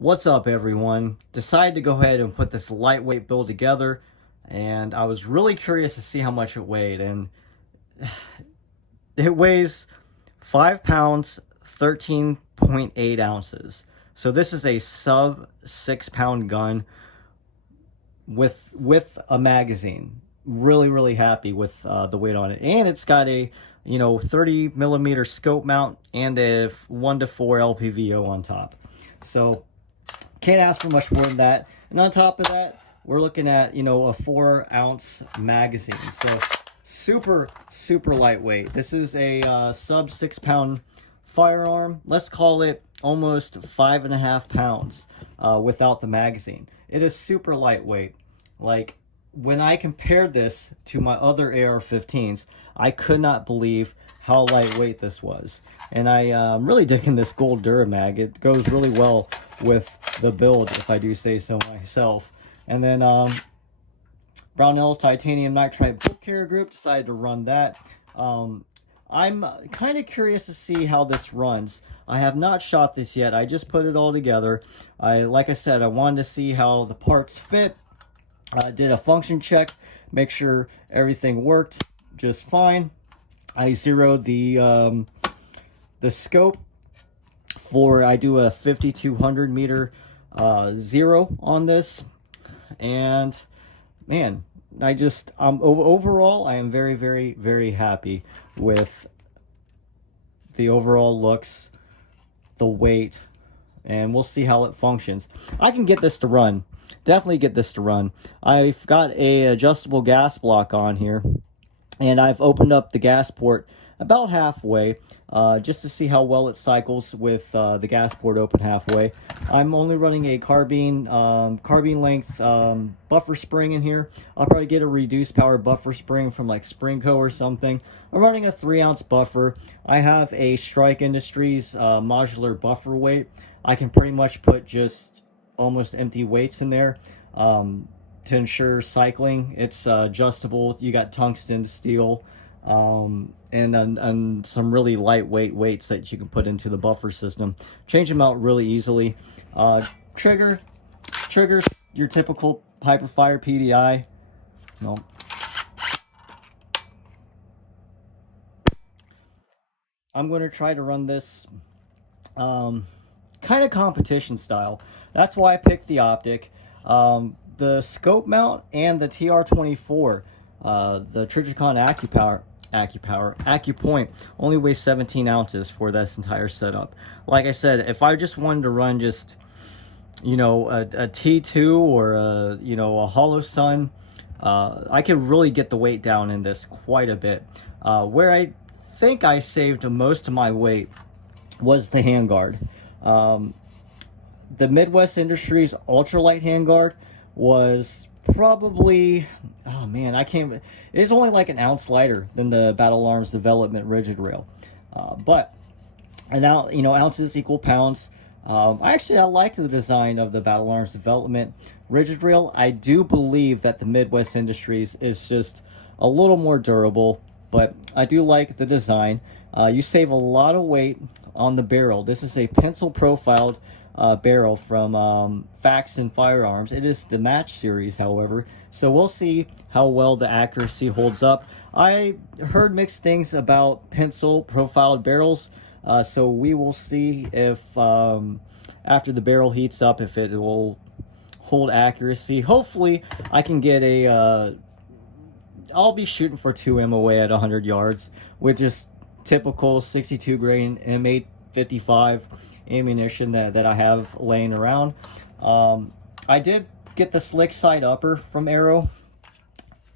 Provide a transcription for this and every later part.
What's up, everyone? Decided to go ahead and put this lightweight build together, and I was really curious to see how much it weighed, and it weighs 5 pounds 13.8 ounces. So this is a sub 6 pound gun with a magazine. Really happy with the weight on it, and it's got a 30 millimeter scope mount and a 1 to 4 LPVO on top. So can't ask for much more than that. And on top of that, we're looking at, a 4-ounce magazine. So super lightweight. This is a sub 6 pound firearm. Let's call it almost 5.5 pounds without the magazine. It is super lightweight. Like, when I compared this to my other AR15s, I could not believe how lightweight this was. And I'm really digging this gold Duramag. It goes really well with the build, if I do say so myself. And then Brownells titanium nitrite book carrier group, decided to run that. I'm kind of curious to see how this runs. I have not shot this yet. I just put it all together. Like I said, I wanted to see how the parts fit. I did a function check, make sure everything worked just fine. I zeroed the scope for, I do a 5,200 meter zero on this, and man, overall I am very happy with the overall looks, the weight, and we'll see how it functions. I can get this to run. Definitely get this to run. I've got a adjustable gas block on here, and I've opened up the gas port about halfway just to see how well it cycles with the gas port open halfway. I'm only running a carbine length buffer spring in here. I'll probably get a reduced power buffer spring from like Springco or something. I'm running a 3-ounce buffer. I have a Strike Industries modular buffer weight. I can pretty much put just almost empty weights in there to ensure cycling. It's adjustable. You got tungsten steel and some really lightweight weights that you can put into the buffer system. Change them out really easily. Triggers, your typical Hiperfire PDI. No. I'm going to try to run this kind of competition style. That's why I picked the optic. The scope mount and the TR24, the Trijicon Accupoint only weighs 17 ounces for this entire setup. Like I said, if I just wanted to run just, a T2 or a Hollow Sun, I could really get the weight down in this quite a bit. Where I think I saved most of my weight was the handguard. The Midwest Industries ultralight handguard was probably, oh man, it's only like an ounce lighter than the Battle Arms Development Rigidrail. But now, ounces equal pounds. I like the design of the Battle Arms Development Rigidrail. I do believe that the Midwest Industries is just a little more durable, but I do like the design. You save a lot of weight on the barrel. This is a pencil profiled barrel from Faxon firearms. It is the match series, however, so we'll see how well the accuracy holds up. I heard mixed things about pencil profiled barrels, so we will see if after the barrel heats up, if it will hold accuracy. Hopefully I can get I'll be shooting for 2 MOA at 100 yards with just typical 62 grain M855 ammunition that I have laying around. I did get the slick side upper from Aero.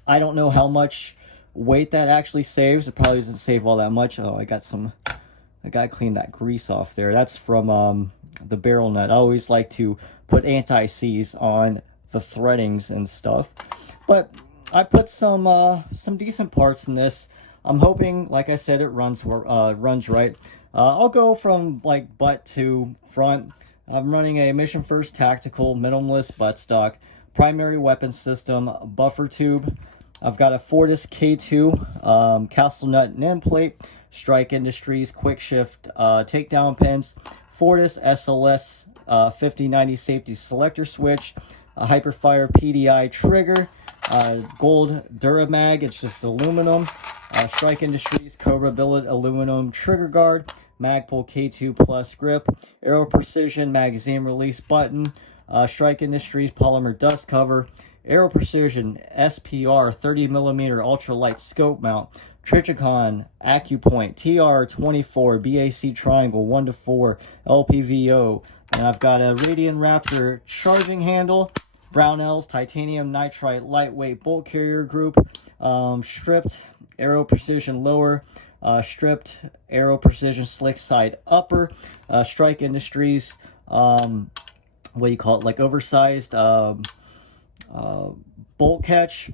I don't know how much weight that actually saves. It probably doesn't save all that much. Oh, I gotta clean that grease off there. That's from the barrel nut. I always like to put anti-seize on the threadings and stuff, but I put some decent parts in this. I'm hoping, like I said, it runs right. I'll go from like butt to front. I'm running a Mission First Tactical Minimalist buttstock, primary weapon system, buffer tube. I've got a Fortis K2 castle nut and end plate, Strike Industries quick shift takedown pins, Fortis SLS 5090 safety selector switch, a Hiperfire PDI trigger, gold Duramag, it's just aluminum, Strike Industries Cobra billet aluminum trigger guard, Magpul K2 plus grip, Aero Precision magazine release button, Strike Industries polymer dust cover, Aero Precision SPR 30mm ultralight scope mount, Trijicon Accupoint TR24 BAC triangle 1:4 LPVO, and I've got a Radiant Raptor charging handle, Brownells titanium nitrite lightweight bolt carrier group, stripped Aero Precision lower, stripped Aero Precision slick side upper, Strike Industries, what do you call it, like oversized bolt catch,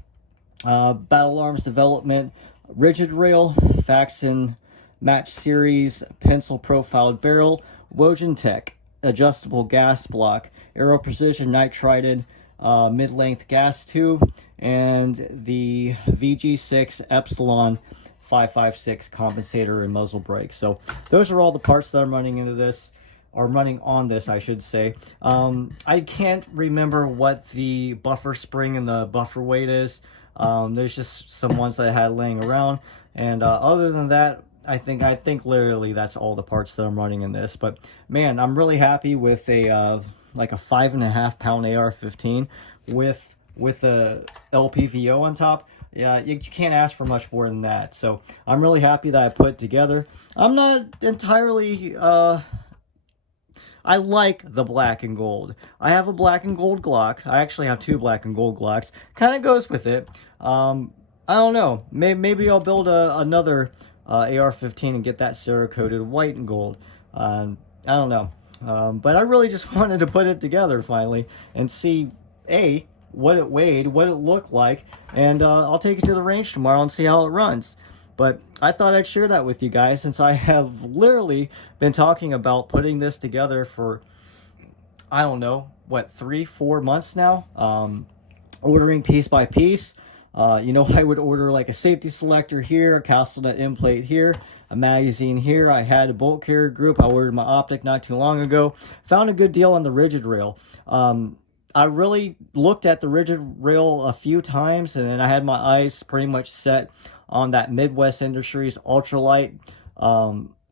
Battle Arms Development, Rigidrail, Faxon Match Series, pencil profiled barrel, Wojtek adjustable gas block, Aero Precision nitrited mid-length gas tube, and the VG6 Epsilon 556 compensator and muzzle brake. So those are all the parts that I'm running into this, or running on this, I should say. I can't remember what the buffer spring and the buffer weight is. There's just some ones that I had laying around, and other than that, I think literally that's all the parts that I'm running in this. But man, I'm really happy with a like a 5.5 pound AR15 with a LPVO on top. Yeah, you can't ask for much more than that. So I'm really happy that I put it together. I'm not entirely I like the black and gold. I have a black and gold Glock. I actually have two black and gold Glocks. Kind of goes with it. I don't know. Maybe I'll build another AR-15 and get that Cerakoted white and gold. I don't know. But I really just wanted to put it together finally and see, what it weighed, what it looked like, and I'll take it to the range tomorrow and see how it runs. But I thought I'd share that with you guys, since I have literally been talking about putting this together for, I don't know, what, 3-4 months now, ordering piece by piece. You know, I would order like a safety selector here, a castle nut end plate here, a magazine here. I had a bolt carrier group. I ordered my optic not too long ago. Found a good deal on the Rigidrail. I really looked at the Rigidrail a few times, and then I had my eyes pretty much set on that Midwest Industries ultralight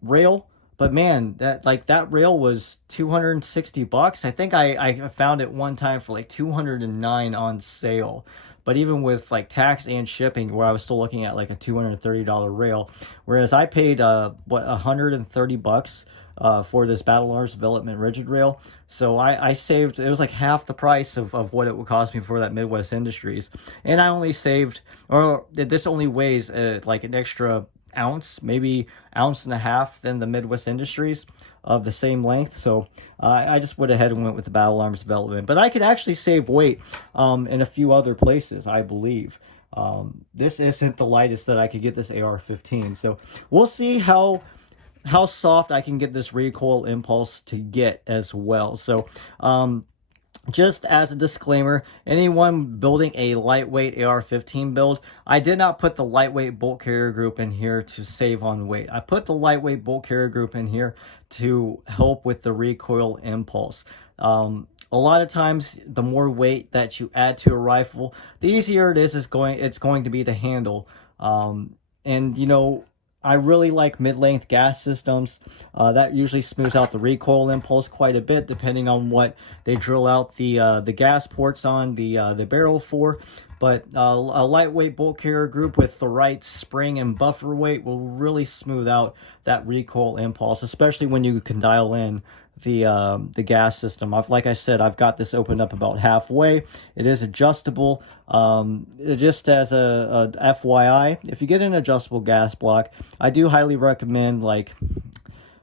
rail. But man, that rail was $260. I think I found it one time for like $209 on sale. But even with like tax and shipping, where I was still looking at like a $230 rail, whereas I paid $130 for this Battle Arms Development Rigidrail. So I saved, it was like half the price of what it would cost me for that Midwest Industries. And I only saved, or this only weighs like an extra ounce, maybe ounce and a half than the Midwest Industries of the same length. So I just went ahead and went with the Battle Arms Development. But I could actually save weight in a few other places, I believe. This isn't the lightest that I could get this AR-15. So we'll see how soft I can get this recoil impulse to get as well. So just as a disclaimer, anyone building a lightweight AR-15 build, I did not put the lightweight bolt carrier group in here to save on weight. I put the lightweight bolt carrier group in here to help with the recoil impulse. A lot of times, the more weight that you add to a rifle, the easier it is. It's going to be to handle. And you know, I really like mid-length gas systems. That usually smooths out the recoil impulse quite a bit, depending on what they drill out the gas ports on the barrel for. But a lightweight bolt carrier group with the right spring and buffer weight will really smooth out that recoil impulse, especially when you can dial in the gas system. Like I said, I've got this opened up about halfway. It is adjustable. Just as a FYI, if you get an adjustable gas block, I do highly recommend like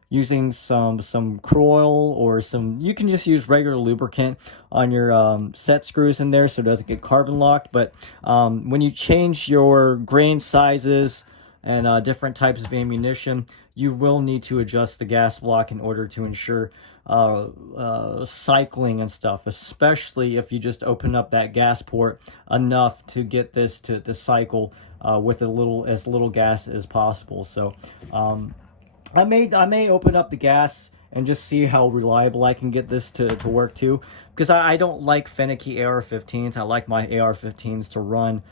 using some crude oil, or you can just use regular lubricant on your set screws in there so it doesn't get carbon locked. But when you change your grain sizes, and different types of ammunition, you will need to adjust the gas block in order to ensure cycling and stuff, especially if you just open up that gas port enough to get this to cycle with as little gas as possible. So I may open up the gas and just see how reliable I can get this to work too, because I don't like finicky AR-15s. I like my AR-15s to run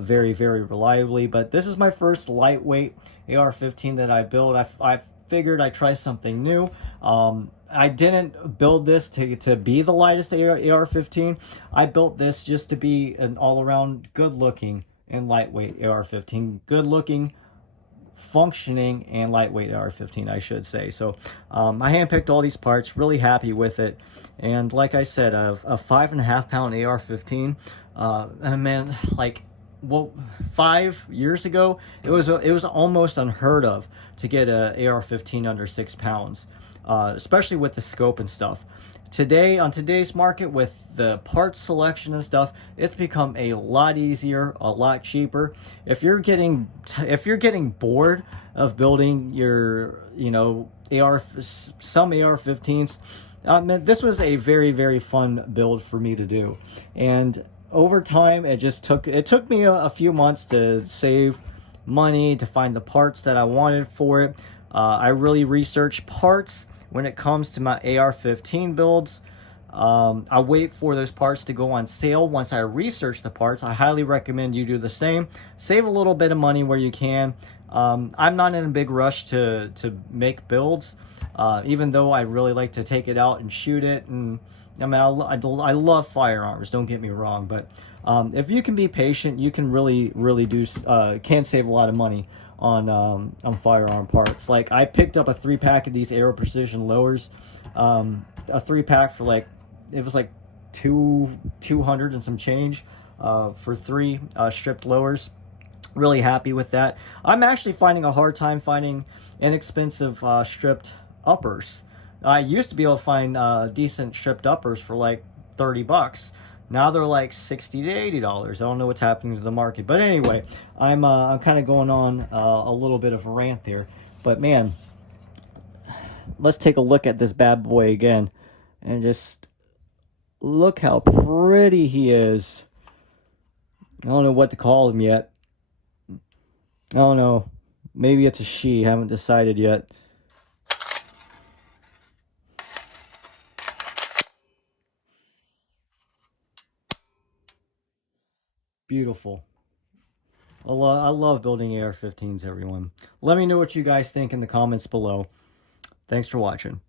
very, very reliably. But this is my first lightweight AR-15 that I built. I figured I'd try something new. I didn't build this to be the lightest AR-15. I built this just to be an all-around good-looking and lightweight AR-15. Good-looking, functioning, and lightweight AR-15, I should say. So I handpicked all these parts, really happy with it. And like I said, a 5.5 pound AR-15, man, like, well, 5 years ago, it was almost unheard of to get a AR-15 under 6 pounds, especially with the scope and stuff. Today, on today's market, with the parts selection and stuff, it's become a lot easier, a lot cheaper. If you're getting bored of building your, some AR-15s, this was a very, very fun build for me to do. And over time, it took me a few months to save money, to find the parts that I wanted for it. I really researched parts when it comes to my AR-15 builds. I wait for those parts to go on sale. Once I research the parts, I highly recommend you do the same. Save a little bit of money where you can. I'm not in a big rush to make builds, even though I really like to take it out and shoot it. And I mean, I love firearms, don't get me wrong, but if you can be patient, you can really can save a lot of money on firearm parts. Like, I picked up a 3-pack of these Aero Precision lowers, a 3-pack for it was like 200 and some change for 3 stripped lowers. Really happy with that. I'm actually finding a hard time finding inexpensive stripped uppers. I used to be able to find decent stripped uppers for like $30. Now they're like $60 to $80. I don't know what's happening to the market. But anyway, I'm kind of going on a little bit of a rant there. But man, let's take a look at this bad boy again and just look how pretty he is. I don't know what to call him yet. I don't know. Maybe it's a she. Haven't decided yet. Beautiful. I love building AR-15s, everyone. Let me know what you guys think in the comments below. Thanks for watching.